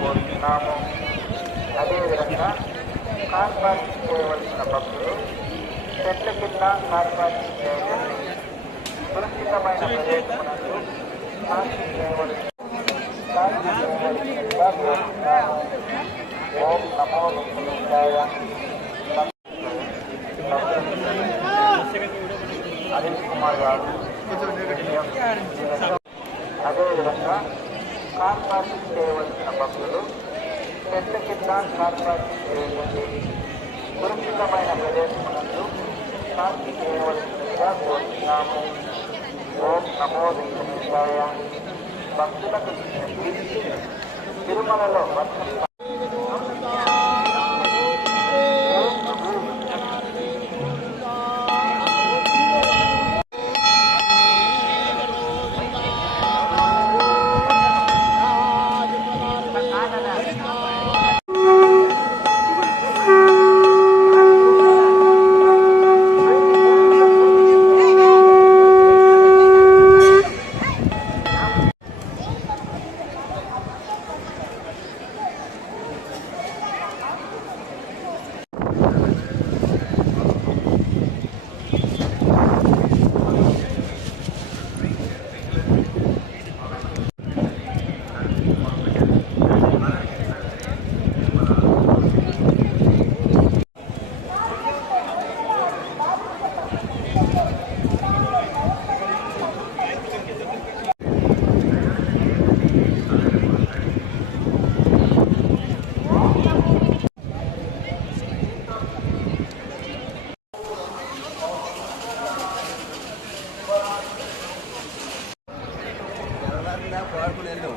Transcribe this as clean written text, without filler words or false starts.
కోరుతున్నాము. అదేవిధంగా car parking చేయవలసిన భక్తులు చెట్ల కింద కార్ పార్కింగ్ చేయవలసి సురక్షితమైన ప్రదేశమునందు పార్కింగ్ చేయవలసిందిగా కోరుతున్నాము. ఓం నమో వెంకటేశాయ. అనిల్ కుమార్ గారు. అదేవిధంగా కార్ పార్కింగ్ చేయవలసిన భక్తులు చెట్ల కింద కార్ పార్కింగ్ చేయవలసి సురక్షితమైన ప్రదేశమునందు పార్కింగ్ చేయవలసిందిగా కోరుతున్నాము. ఓం నమో వెంకటేశాయ. భక్తులకు తిరుమలలో వర్షం పాడుకుని వెళ్దాం.